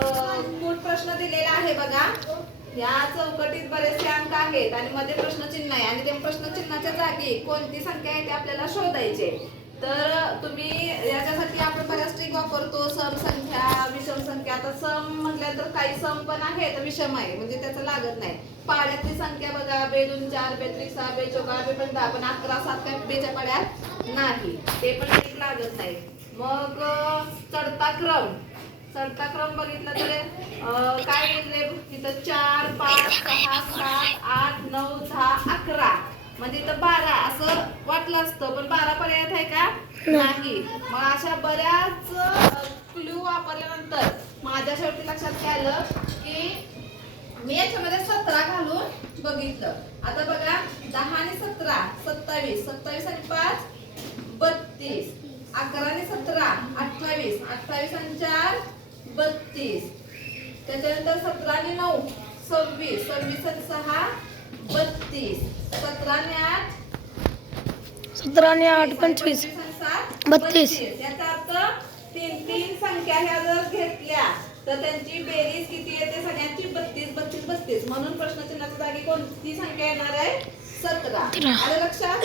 कूट प्रश्न दिलेला आहे बघा. या चौकटीत बरेचसे अंक आहेत आणि मध्ये प्रश्नचिन्ह आहे आणि त्या प्रश्नचिन्हाच्या जागी कोणती संख्या आहे ते आपल्याला शोधायचे. तर तुम्ही याच्यासाठी आपण बऱ्याच ट्रिक वापरतो. सम संख्या, विषम संख्या. आता सम म्हटल्यानंतर काही सम पण आहे तर विषम आहे म्हणजे त्याचं लागत नाही. पाड्यातली संख्या बघा, 2 2 4 2 3 6 2 4 2 10 पण 11 7 काय बेच्या पाड्यात नाही, ते पण ट्रिक लागत नाही. मग चढता क्रम बघितला तर काय लिहिले तिथं 4 5 6 7 8 9 10 11 म्हणजे इथं 12 असं वाटलं असतं पण 12 पर्यायात आहे का नाही. मग अशा बऱ्याच क्लू वापरल्यानंतर माझ्या शेवटी लक्षात काय आलं की मी याच्यामध्ये 17 घालून बघितलं. आता बघा 10 आणि 17 27, 27 आणि 5 32, 11 आणि 17 28, 28 आणि 4 32, त्याच्यानंतर 17 आणि 9 26, 26 आणि 6 32, 17 आणि 8 17 आणि 8 25 32. याचा अर्थ 3 संख्या ह्या जर घेतल्या तर त्यांची बेरीज किती येते सगळ्यांची 32 32 32. म्हणून प्रश्नचिन्हाच्या जागी कोणती संख्या येणार आहे 17. आलं लक्षात.